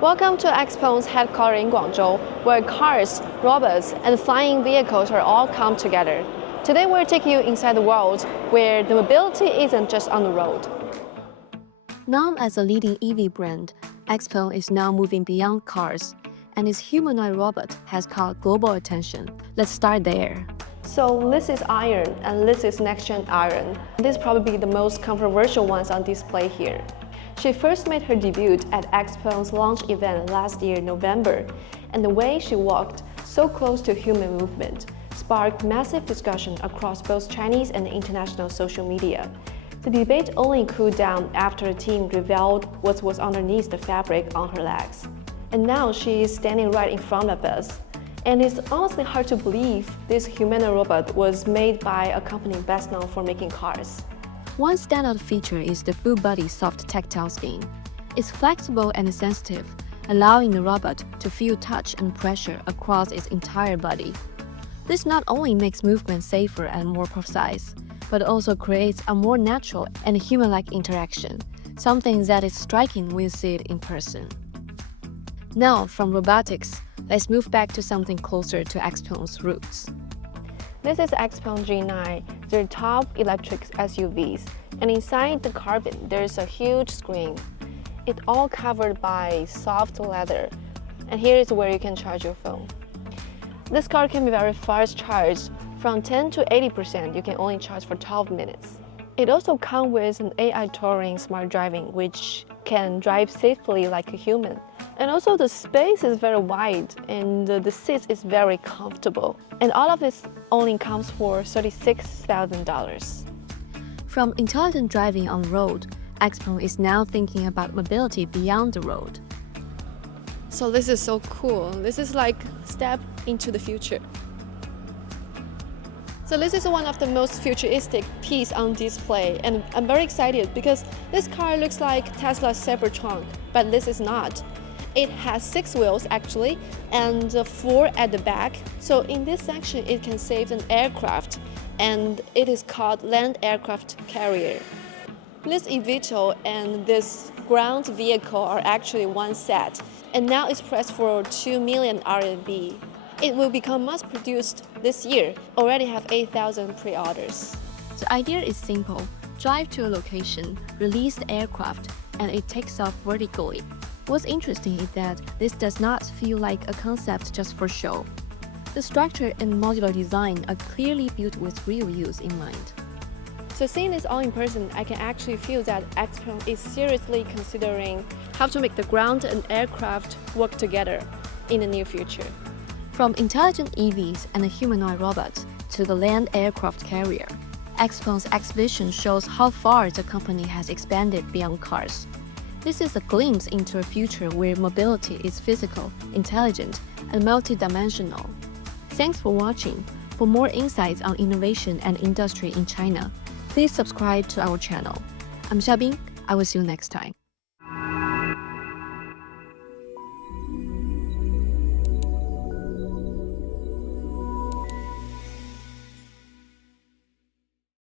Welcome to XPeng's headquarters in Guangzhou, where cars, robots, and flying vehicles are all come together. Today we're taking you inside the world where the mobility isn't just on the road. Known as a leading EV brand, XPeng is now moving beyond cars, and its humanoid robot has caught global attention. Let's start there. So this is Iron, and this is next-gen Iron. This is probably the most controversial ones on display here. She first made her debut at XPeng's launch event last year in November, and the way she walked so close to human movement sparked massive discussion across both Chinese and international social media. The debate only cooled down after the team revealed what was underneath the fabric on her legs. And now she is standing right in front of us. And it's honestly hard to believe this humanoid robot was made by a company best known for making cars. One standout feature is the full-body soft tactile skin. It's flexible and sensitive, allowing the robot to feel touch and pressure across its entire body. This not only makes movement safer and more precise, but also creates a more natural and human-like interaction, something that is striking when you see it in person. Now, from robotics, let's move back to something closer to XPeng's roots. This is XPeng G9, their top electric SUVs, and inside the cabin there's a huge screen. It's all covered by soft leather, and here is where you can charge your phone. This car can be very fast charged. From 10 to 80%, you can only charge for 12 minutes. It also comes with an AI Turing Smart Driving, which can drive safely like a human. And also the space is very wide and the seat is very comfortable. And all of this only comes for $36,000. From intelligent driving on the road, XPeng is now thinking about mobility beyond the road. So this is so cool. This is like a step into the future. So this is one of the most futuristic pieces on display, and I'm very excited because this car looks like Tesla's Cybertruck, but this is not. It has 6 wheels actually, and 4 at the back. So in this section, it can save an aircraft, and it is called land aircraft carrier. This eVTOL and this ground vehicle are actually one set, and now it's priced for 2 million RMB. It will become mass-produced this year, already have 8,000 pre-orders. The idea is simple. Drive to a location, release the aircraft, and it takes off vertically. What's interesting is that this does not feel like a concept just for show. The structure and modular design are clearly built with real use in mind. So seeing this all in person, I can actually feel that XPeng is seriously considering how to make the ground and aircraft work together in the near future. From intelligent EVs and humanoid robots to the land aircraft carrier, XPeng's exhibition shows how far the company has expanded beyond cars. This is a glimpse into a future where mobility is physical, intelligent, and multidimensional. Thanks for watching. For more insights on innovation and industry in China, please subscribe to our channel. I'm Xiabing. I will see you next time.